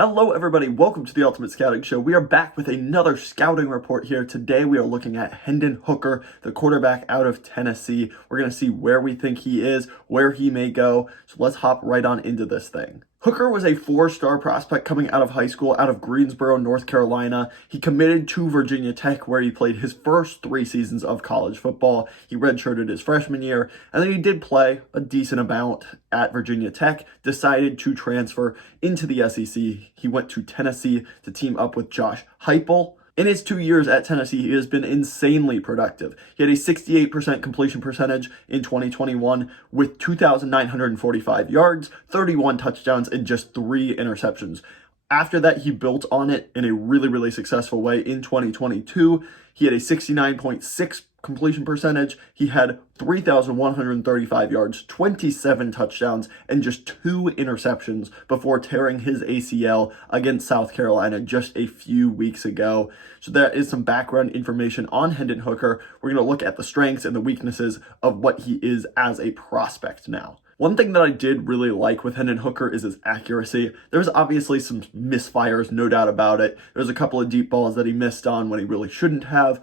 Hello everybody, welcome to the Ultimate Scouting Show. We are back with another scouting report here. Today we are looking at Hendon Hooker, the quarterback out of Tennessee. We're going to see where we think he is, where he may go. So let's hop right on into this thing. Hooker was a four-star prospect coming out of high school, out of Greensboro, North Carolina. He committed to Virginia Tech, where he played his first 3 seasons of college football. He redshirted his freshman year, and then he did play a decent amount at Virginia Tech, decided to transfer into the SEC. He went to Tennessee to team up with Josh Heupel. In his 2 years at Tennessee, he has been insanely productive. He had a 68% completion percentage in 2021 with 2,945 yards, 31 touchdowns, and just 3 interceptions. After that, he built on it in a really successful way in 2022. He had a 69.6 completion percentage. He had 3,135 yards, 27 touchdowns, and just 2 interceptions before tearing his ACL against South Carolina just a few weeks ago. So that is some background information on Hendon Hooker. We're going to look at the strengths and the weaknesses of what he is as a prospect now. One thing that I did really like with Hendon Hooker is his accuracy. There's obviously some misfires, no doubt about it. There's a couple of deep balls that he missed on when he really shouldn't have.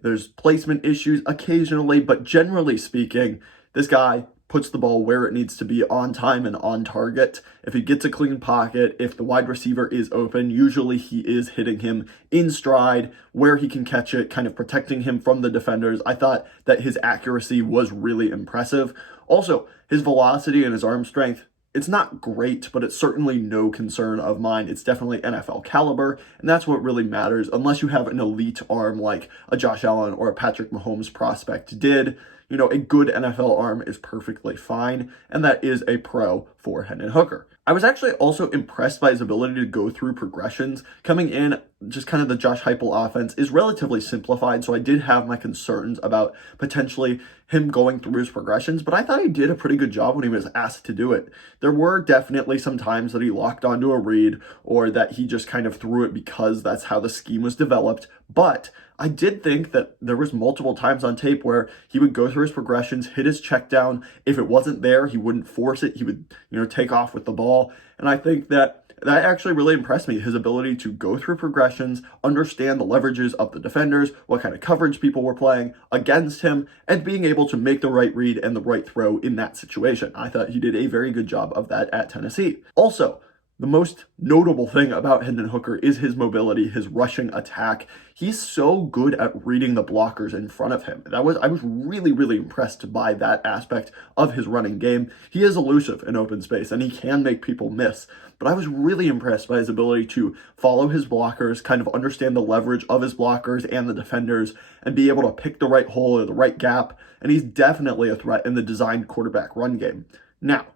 There's placement issues occasionally, but generally speaking, this guy puts the ball where it needs to be on time and on target. If he gets a clean pocket, if the wide receiver is open, usually he is hitting him in stride where he can catch it, kind of protecting him from the defenders. I thought that his accuracy was really impressive. Also, his velocity and his arm strength, it's not great, but it's certainly no concern of mine. It's definitely NFL caliber, and that's what really matters. Unless you have an elite arm like a Josh Allen or a Patrick Mahomes prospect did, a good NFL arm is perfectly fine, and that is a pro for Hendon Hooker. I was actually also impressed by his ability to go through progressions. Coming in, just kind of the Josh Heupel offense is relatively simplified, so I did have my concerns about potentially him going through his progressions, but I thought he did a pretty good job when he was asked to do it. There were definitely some times that he locked onto a read or that he just kind of threw it because that's how the scheme was developed, but I did think that there was multiple times on tape where he would go through his progressions, hit his check down. If it wasn't there, he wouldn't force it. He would, take off with the ball. And I think that actually really impressed me, his ability to go through progressions, understand the leverages of the defenders, what kind of coverage people were playing against him, and being able to make the right read and the right throw in that situation. I thought he did a very good job of that at Tennessee. Also, the most notable thing about Hendon Hooker is his mobility, his rushing attack. He's so good at reading the blockers in front of him. I was really impressed by that aspect of his running game. He is elusive in open space, and he can make people miss. But I was really impressed by his ability to follow his blockers, kind of understand the leverage of his blockers and the defenders, and be able to pick the right hole or the right gap. And he's definitely a threat in the designed quarterback run game. Now,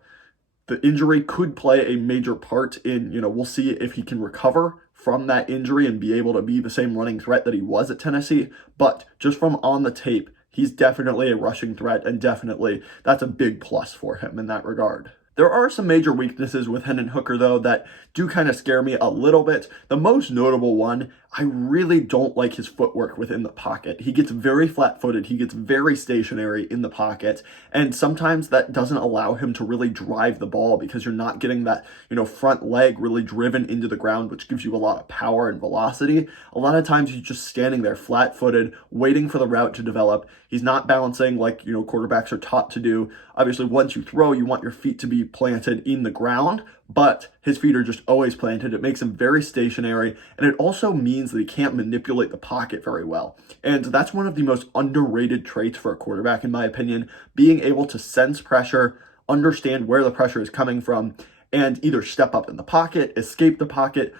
the injury could play a major part in, we'll see if he can recover from that injury and be able to be the same running threat that he was at Tennessee. But just from on the tape, he's definitely a rushing threat, and definitely that's a big plus for him in that regard. There are some major weaknesses with Hendon Hooker, though, that do kind of scare me a little bit. The most notable one, I really don't like his footwork within the pocket. He gets very flat-footed. He gets very stationary in the pocket, and sometimes that doesn't allow him to really drive the ball because you're not getting that, front leg really driven into the ground, which gives you a lot of power and velocity. A lot of times he's just standing there flat-footed, waiting for the route to develop. He's not balancing like, quarterbacks are taught to do. Obviously, once you throw, you want your feet to be planted in the ground, but his feet are just always planted. It makes him very stationary, and it also means that he can't manipulate the pocket very well. And that's one of the most underrated traits for a quarterback, in my opinion, being able to sense pressure, understand where the pressure is coming from, and either step up in the pocket, escape the pocket,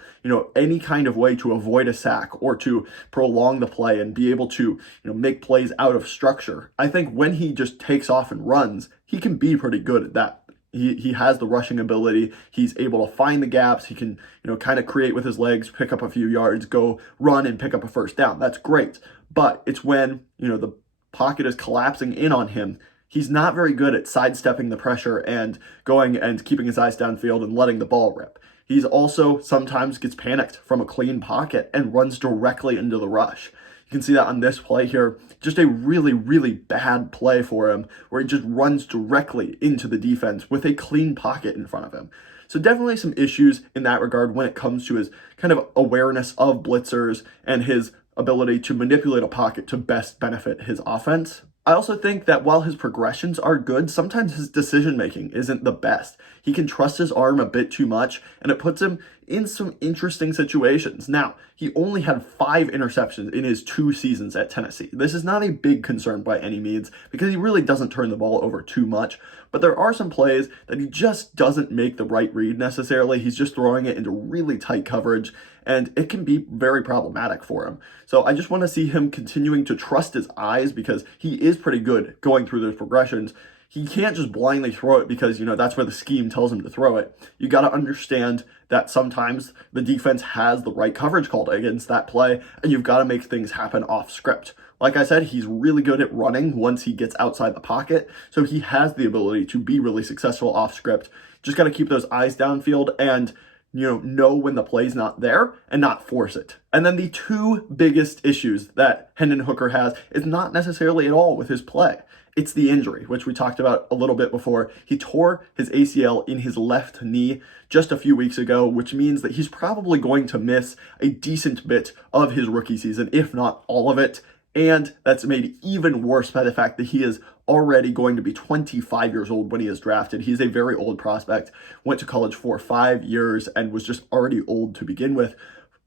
any kind of way to avoid a sack or to prolong the play and be able to, make plays out of structure. I think when he just takes off and runs, he can be pretty good at that. He has the rushing ability. He's able to find the gaps. He can, kind of create with his legs, pick up a few yards, go run and pick up a first down. That's great. But it's when, the pocket is collapsing in on him, he's not very good at sidestepping the pressure and going and keeping his eyes downfield and letting the ball rip. He's also sometimes gets panicked from a clean pocket and runs directly into the rush. You can see that on this play here. Just a really bad play for him where he just runs directly into the defense with a clean pocket in front of him. So definitely some issues in that regard when it comes to his kind of awareness of blitzers and his ability to manipulate a pocket to best benefit his offense. I also think that while his progressions are good, sometimes his decision making isn't the best. He can trust his arm a bit too much, and it puts him in some interesting situations. Now, he only had 5 interceptions in his 2 seasons at Tennessee. This is not a big concern by any means because he really doesn't turn the ball over too much, but there are some plays that he just doesn't make the right read necessarily. He's just throwing it into really tight coverage, and it can be very problematic for him. So I just want to see him continuing to trust his eyes because he is pretty good going through those progressions. He can't just blindly throw it because, that's where the scheme tells him to throw it. You got to understand that sometimes the defense has the right coverage called against that play, and you've got to make things happen off script. Like I said, he's really good at running once he gets outside the pocket, so he has the ability to be really successful off script. Just got to keep those eyes downfield and know when the play's not there and not force it. And then the 2 biggest issues that Hendon Hooker has is not necessarily at all with his play. It's the injury, which we talked about a little bit before. He tore his ACL in his left knee just a few weeks ago, which means that he's probably going to miss a decent bit of his rookie season, if not all of it. And that's made even worse by the fact that he is already going to be 25 years old when he is drafted. He's a very old prospect, went to college for 5 years and was just already old to begin with.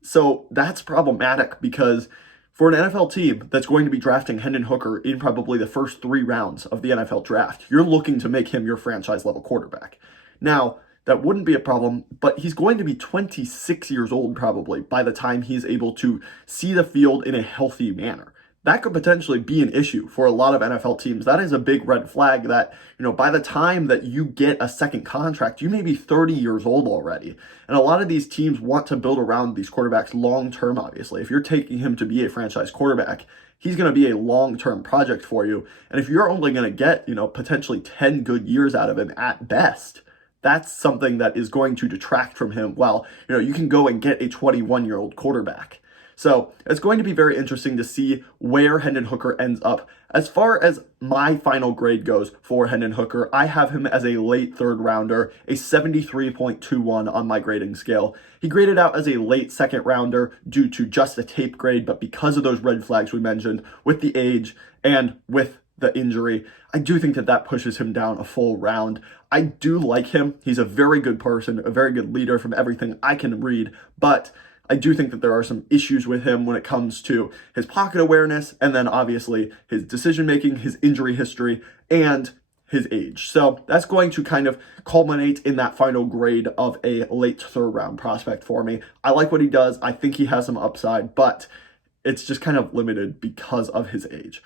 So that's problematic because for an NFL team that's going to be drafting Hendon Hooker in probably the first 3 rounds of the NFL draft, you're looking to make him your franchise level quarterback. Now, that wouldn't be a problem, but he's going to be 26 years old probably by the time he's able to see the field in a healthy manner. That could potentially be an issue for a lot of NFL teams. That is a big red flag that, by the time that you get a second contract, you may be 30 years old already. And a lot of these teams want to build around these quarterbacks long-term, obviously. If you're taking him to be a franchise quarterback, he's going to be a long-term project for you. And if you're only going to get, potentially 10 good years out of him at best, that's something that is going to detract from him. While, you can go and get a 21-year-old quarterback. So it's going to be very interesting to see where Hendon Hooker ends up. As far as my final grade goes for Hendon Hooker, I have him as a late 3rd rounder, a 73.21 on my grading scale. He graded out as a late 2nd rounder due to just a tape grade, but because of those red flags we mentioned, with the age and with the injury, I do think that pushes him down a full round. I do like him. He's a very good person, a very good leader from everything I can read, but I do think that there are some issues with him when it comes to his pocket awareness, and then obviously his decision-making, his injury history, and his age. So that's going to kind of culminate in that final grade of a late 3rd round prospect for me. I like what he does. I think he has some upside, but it's just kind of limited because of his age.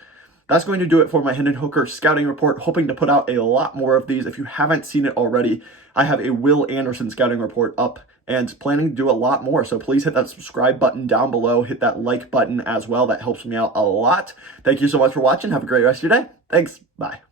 That's going to do it for my Hendon Hooker scouting report. Hoping to put out a lot more of these. If you haven't seen it already, I have a Will Anderson scouting report up and planning to do a lot more. So please hit that subscribe button down below. Hit that like button as well. That helps me out a lot. Thank you so much for watching. Have a great rest of your day. Thanks. Bye.